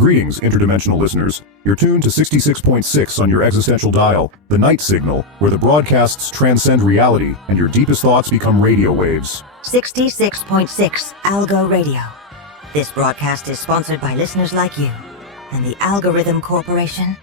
Greetings, interdimensional listeners. You're tuned to 66.6 on your existential dial, the night signal, where the broadcasts transcend reality and your deepest thoughts become radio waves. 66.6 Algo Radio. This broadcast is sponsored by listeners like you and the Algorithm Corporation.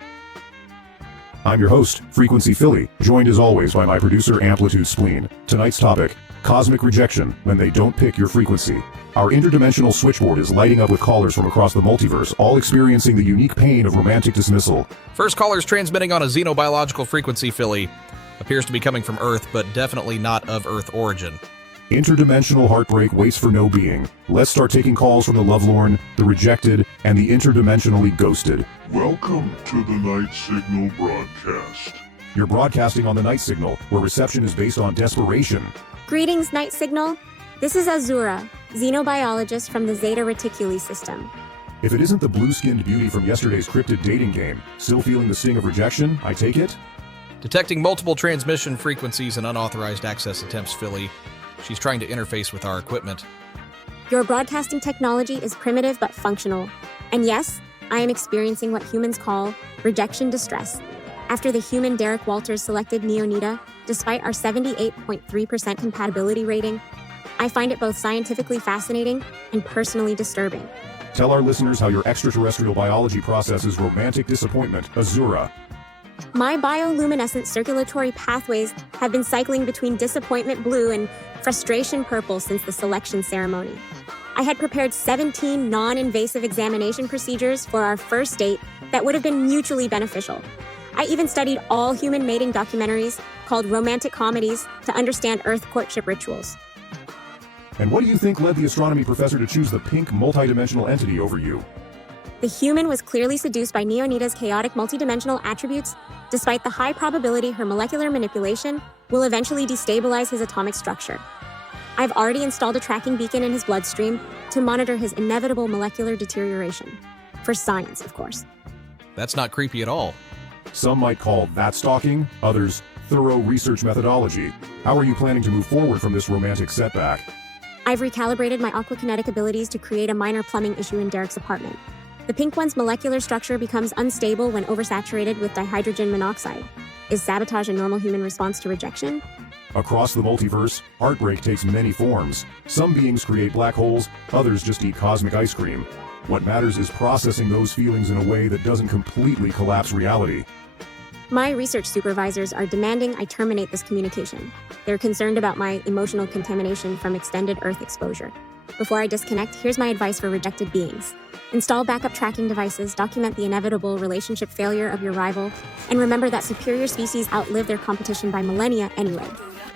I'm your host, Frequency Philly, joined as always by my producer, Amplitude Spleen. Tonight's topic, cosmic rejection when they don't pick your frequency. Our interdimensional switchboard is lighting up with callers from across the multiverse, all experiencing the unique pain of romantic dismissal. First caller's transmitting on a xenobiological frequency, Philly. Appears to be coming from Earth, but definitely not of Earth origin. Interdimensional heartbreak waits for no being. Let's start taking calls from the lovelorn, the rejected, and the interdimensionally ghosted. Welcome to the Night Signal broadcast. You're broadcasting on the night signal, where reception is based on desperation. Greetings, Night Signal. This is Azura, xenobiologist from the Zeta Reticuli system. If it isn't the blue-skinned beauty from yesterday's cryptid dating game, still feeling the sting of rejection, I take it? Detecting multiple transmission frequencies and unauthorized access attempts, Philly. She's trying to interface with our equipment. Your broadcasting technology is primitive but functional. And yes, I am experiencing what humans call rejection distress. After the human Derek Walters selected Neonita, despite our 78.3% compatibility rating, I find it both scientifically fascinating and personally disturbing. Tell our listeners how your extraterrestrial biology processes romantic disappointment, Azura. My bioluminescent circulatory pathways have been cycling between disappointment blue and frustration purple since the selection ceremony. I had prepared 17 non-invasive examination procedures for our first date that would have been mutually beneficial. I even studied all human mating documentaries called romantic comedies to understand Earth courtship rituals. And what do you think led the astronomy professor to choose the pink multidimensional entity over you? The human was clearly seduced by Neonita's chaotic multidimensional attributes, despite the high probability her molecular manipulation will eventually destabilize his atomic structure. I've already installed a tracking beacon in his bloodstream to monitor his inevitable molecular deterioration. For science, of course. That's not creepy at all. Some might call that stalking, others thorough research methodology. How are you planning to move forward from this romantic setback? I've recalibrated my aquakinetic abilities to create a minor plumbing issue in Derek's apartment. The pink one's molecular structure becomes unstable when oversaturated with dihydrogen monoxide. Is sabotage a normal human response to rejection? Across the multiverse, heartbreak takes many forms. Some beings create black holes, others just eat cosmic ice cream. What matters is processing those feelings in a way that doesn't completely collapse reality. My research supervisors are demanding I terminate this communication. They're concerned about my emotional contamination from extended Earth exposure. Before I disconnect, here's my advice for rejected beings. Install backup tracking devices, document the inevitable relationship failure of your rival, and remember that superior species outlive their competition by millennia anyway.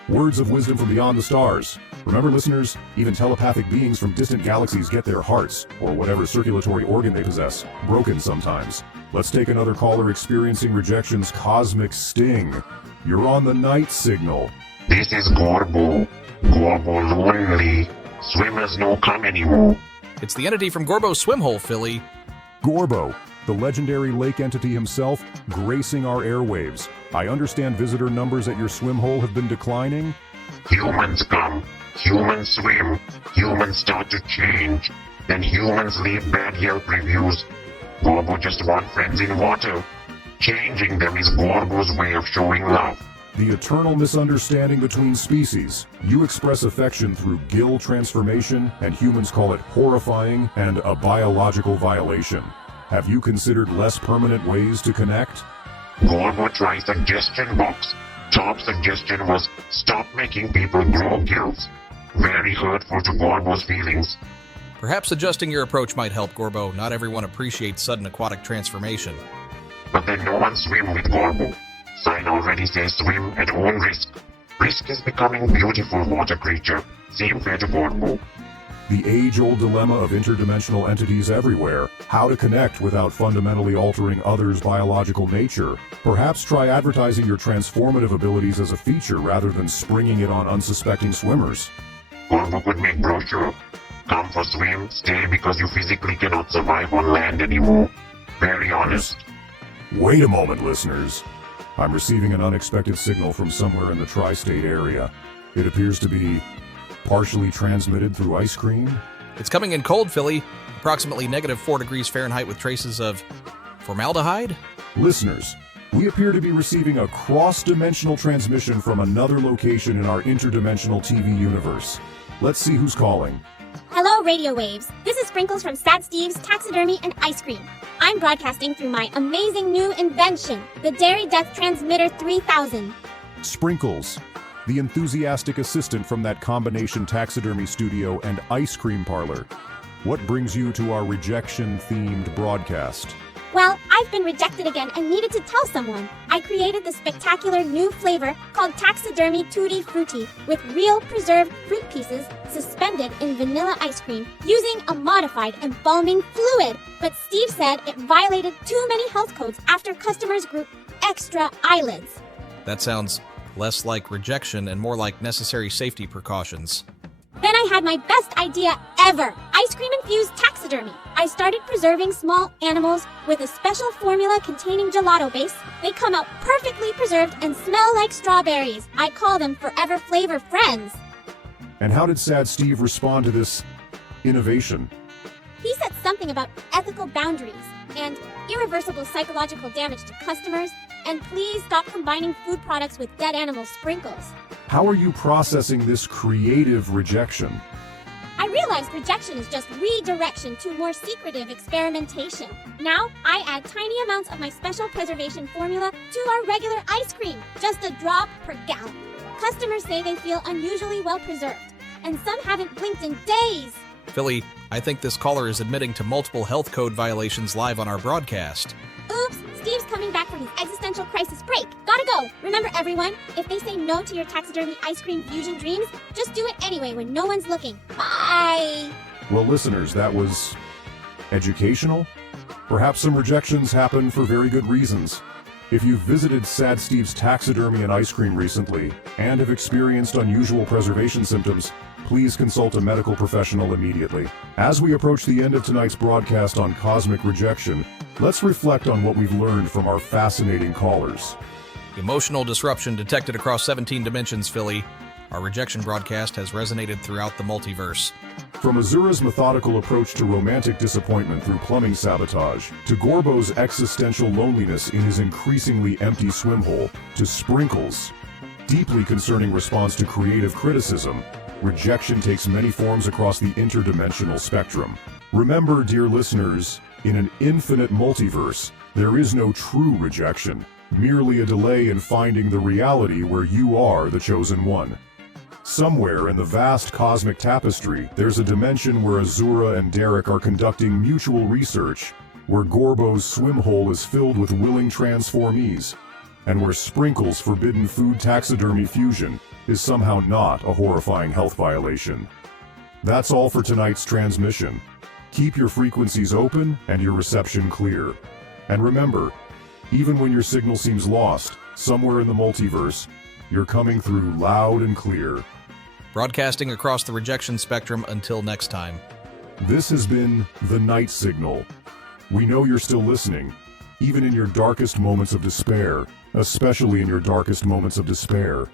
Words of wisdom from beyond the stars. Remember, listeners, even telepathic beings from distant galaxies get their hearts, or whatever circulatory organ they possess, broken sometimes. Let's take another caller experiencing rejection's cosmic sting. You're on the night signal. This is Gorbo. Gorbo lonely. Swimmers no come anymore. It's the entity from Gorbo's swimhole, Philly. Gorbo, the legendary lake entity himself, gracing our airwaves. I understand visitor numbers at your swimhole have been declining. Humans come. Humans swim. Humans start to change. Then humans leave bad Yelp reviews. Gorbo just want friends in water. Changing them is Gorbo's way of showing love. The eternal misunderstanding between species. You express affection through gill transformation, and humans call it horrifying and a biological violation. Have you considered less permanent ways to connect? Gorbo tries suggestion box. Top suggestion was stop making people grow gills. Very hurtful to Gorbo's feelings. Perhaps adjusting your approach might help, Gorbo. Not everyone appreciates sudden aquatic transformation. But then no one swim with Gorbo. Sign already says swim at own risk. Risk is becoming beautiful water creature. Same fate to Gorbo. The age-old dilemma of interdimensional entities everywhere. How to connect without fundamentally altering others' biological nature. Perhaps try advertising your transformative abilities as a feature rather than springing it on unsuspecting swimmers. Gorbo could make brochure. Come for swim, stay because you physically cannot survive on land anymore. Very honest. Wait a moment, listeners. I'm receiving an unexpected signal from somewhere in the tri-state area. It appears to be partially transmitted through ice cream. It's coming in cold, Philly. Approximately -4 degrees Fahrenheit with traces of formaldehyde? Listeners, we appear to be receiving a cross-dimensional transmission from another location in our interdimensional TV universe. Let's see who's calling. Hello, radio waves. This is Sprinkles from Sad Steve's Taxidermy and Ice Cream. I'm broadcasting through my amazing new invention, the Dairy Death Transmitter 3000. Sprinkles, the enthusiastic assistant from that combination taxidermy studio and ice cream parlor. What brings you to our rejection-themed broadcast? Well, I've been rejected again and needed to tell someone. I created the spectacular new flavor called Taxidermy Tutti Frutti with real preserved fruit pieces suspended in vanilla ice cream using a modified embalming fluid. But Steve said it violated too many health codes after customers grew extra eyelids. That sounds less like rejection and more like necessary safety precautions. Then I had my best idea ever, ice cream-infused taxidermy. I started preserving small animals with a special formula containing gelato base. They come out perfectly preserved and smell like strawberries. I call them Forever Flavor Friends. And how did Sad Steve respond to this innovation? He said something about ethical boundaries and irreversible psychological damage to customers, and please stop combining food products with dead animal sprinkles. How are you processing this creative rejection? I realized rejection is just redirection to more secretive experimentation. Now, I add tiny amounts of my special preservation formula to our regular ice cream, just a drop per gallon. Customers say they feel unusually well preserved, and some haven't blinked in days. Philly, I think this caller is admitting to multiple health code violations live on our broadcast. Oops, Steve's coming back from his existential crisis break. Gotta go. Remember, everyone, if they say no to your taxidermy ice cream fusion dreams, just do it anyway when no one's looking. Bye. Well, listeners, that was educational? Perhaps some rejections happen for very good reasons. If you've visited Sad Steve's Taxidermy and Ice Cream recently and have experienced unusual preservation symptoms, please consult a medical professional immediately. As we approach the end of tonight's broadcast on cosmic rejection, let's reflect on what we've learned from our fascinating callers. Emotional disruption detected across 17 dimensions, Philly. Our rejection broadcast has resonated throughout the multiverse. From Azura's methodical approach to romantic disappointment through plumbing sabotage, to Gorbo's existential loneliness in his increasingly empty swim hole, to Sprinkles' deeply concerning response to creative criticism, rejection takes many forms across the interdimensional spectrum. Remember, dear listeners, in an infinite multiverse, there is no true rejection, merely a delay in finding the reality where you are the chosen one. Somewhere in the vast cosmic tapestry, there's a dimension where Azura and Derek are conducting mutual research, where Gorbo's swim hole is filled with willing transformees, and where Sprinkles' forbidden food taxidermy fusion is somehow not a horrifying health violation. That's all for tonight's transmission. Keep your frequencies open and your reception clear. And remember, even when your signal seems lost, somewhere in the multiverse, you're coming through loud and clear. Broadcasting across the rejection spectrum until next time. This has been The Night Signal. We know you're still listening, even in your darkest moments of despair, especially in your darkest moments of despair.